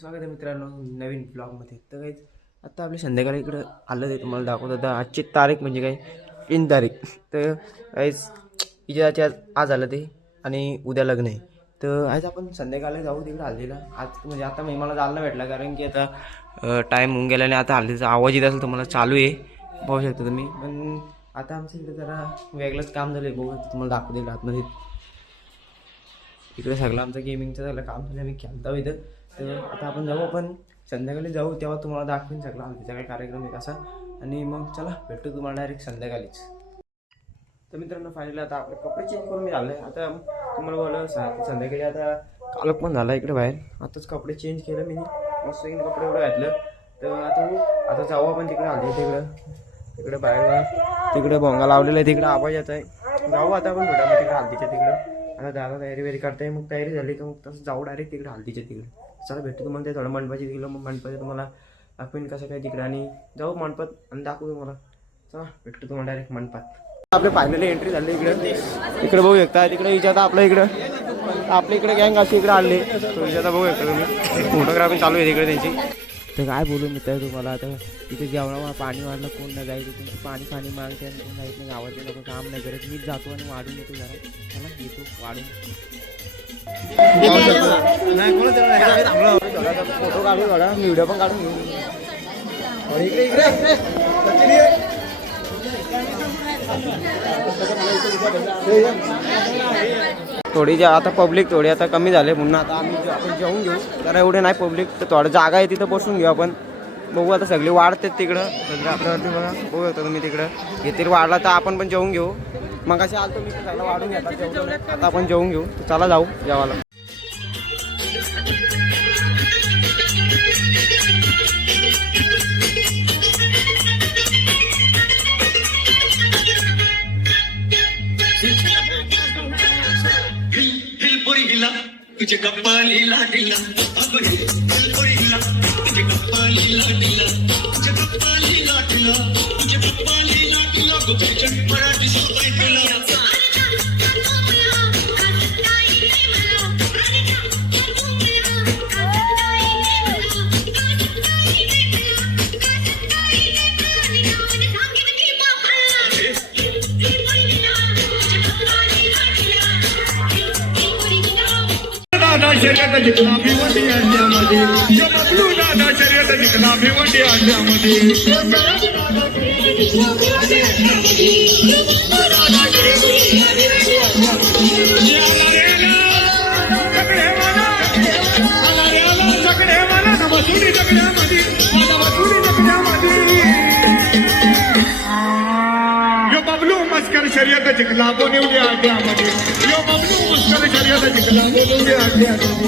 स्वागत आहे मित्रांनो नवीन ब्लॉगमध्ये. तर काही आता आपल्या संध्याकाळी इकडं आलं ते तुम्हाला दाखवत होता. आजची तारीख म्हणजे काय 3 तारीख. तर काहीच हिच्या आज आलं ते आणि उद्या लग्न आहे. तर आज आपण संध्याकाळी जाऊ तिकडे हल्दीला. आज म्हणजे आता मी मला जायला भेटला कारण की आता टाईम होऊन गेला आणि आता हल्दीचा आवाज येत असेल तुम्हाला चालू आहे पाहू शकता तुम्ही. पण आता आमचं इकडे जरा वेगळंच काम झालं आहे. बघू तुम्हाला दाखवू देईल आतमध्ये. इकडे सगळं आमचं गेमिंगचं सगळं काम झालं. आम्ही खेळतो इथं. तर आता आपण जाऊ आपण संध्याकाळी जाऊ तेव्हा तुम्हाला दाखवेन सगळं आमचा काय कार्यक्रम आहे कसा. आणि मग चला भेटू तुम्हाला डायरेक्ट संध्याकाळीच. तर मित्रांनो फायनली आता आपले कपडे चेंज करून मी आलो आहे. आता तुम्हाला बोला संध्याकाळी आता काल पण झाला इकडे बाहेर. आताच कपडे चेंज केलं मी मस्त इन कपडे एवढं घातलं. तर आता जाऊ आपण तिकडे आले तिकडे बाहेर तिकडे भोंगा लावलेला आहे. तिकडे आवाज येत आहे. जाऊ आता आपण भेटा मग तिकडे हल्दीच्या तिकडं. आता दादा तयारी वेरी करताय. मग तयारी झाली का मग तसं जाऊ डायरेक्ट तिकडे हल्दीच्या तिकडे. चला भेटतो तुम्हाला ते थोडं मंडपाची तिकडं. मग मंडपाचे तुम्हाला दाखवेन कसं काय तिकडे आणि जाऊ मंडपात आणि दाखवू तुम्हाला. चला भेटतो तुम्हाला डायरेक्ट मंडपात. आपले फायनली एंट्री झाली इकडे बघू शकता. तिकडे विचारता आपल्या इकडे गँग अशी इकडे आले. तो विचारता बघू शकता तुम्ही. फोटोग्राफी चालू आहे तिकडे त्यांची. तर काय बोलू मित्र तुम्हाला आता तिथे जेवणावर पाणी वाढलं कोण नाही जायचं. तुमचं पाणी मागते आणि कोण जायचं नाही. गावातले लोक काम नाही करत. मीच जातो आणि वाढून येतो जरा. चला येतो वाढून फोटो काढू बघा. मी व्हिडिओ पण काढून घेऊ. थोडी आता पब्लिक थोडी आता कमी झाले म्हणून आता आपण जेवून घेऊ. जरा एवढे नाही पब्लिक तर थोडं जागा आहे तिथं बसून घेऊ आपण. बघू आता सगळी वाढतात तिकडं सगळं आपल्यावरती बघा. बघू शकता तुम्ही तिकडं येतील वाढला तर आपण पण जेवून घेऊ. मग असे आलो मी सगळं वाढून घेतात. आता आपण जेवून घेऊ. तर चला जाऊ जेवायला. तुझे कपालीला दिला अगं हिला तुझे कपालीला दिला तुझे कपालीला दिला तुझे कपालीला दिला तुझे मराठी सोबत दिला. शर्यत जिंकला भिवंडी अंड्यामध्ये यो बबलू दादा शर्यत जिंकला भिवंडी अंड्यामध्ये. सगळे मला मसुरी जगण्यामध्ये यो बबलू मस्कर शर्यत जिंकला बोनिवली अंड्यामध्ये. यो बबलू मस्कर शर्यत जिंकला बोनिवली अंड्यामध्ये.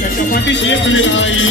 त्याच्या पाठीशी एक विराई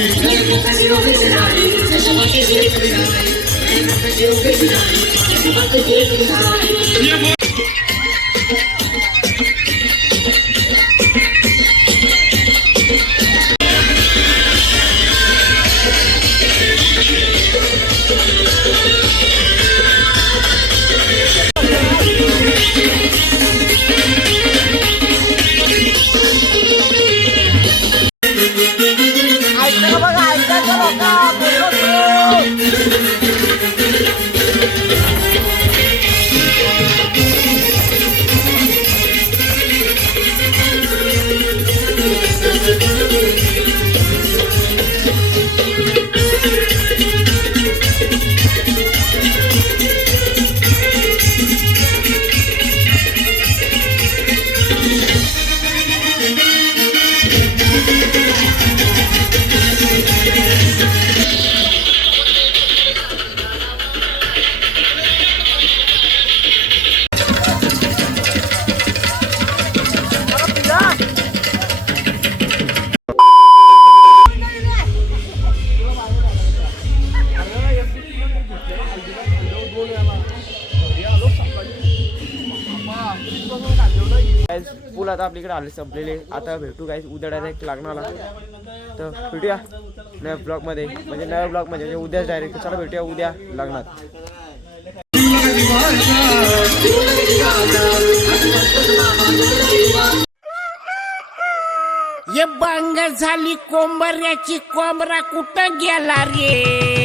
पूल आता आपल्याकडे आले संपलेले. आता भेटू गाईस उद्या डायरेक्ट लागणार. तर भेटूया नव्या ब्लॉगमध्ये, म्हणजे नव्या ब्लॉग म्हणजे उद्याच डायरेक्ट. चला भेटूया उद्या लागणार. ये बांग झाली कोंबऱ्याची, कोंबरा कुठं गेला रे.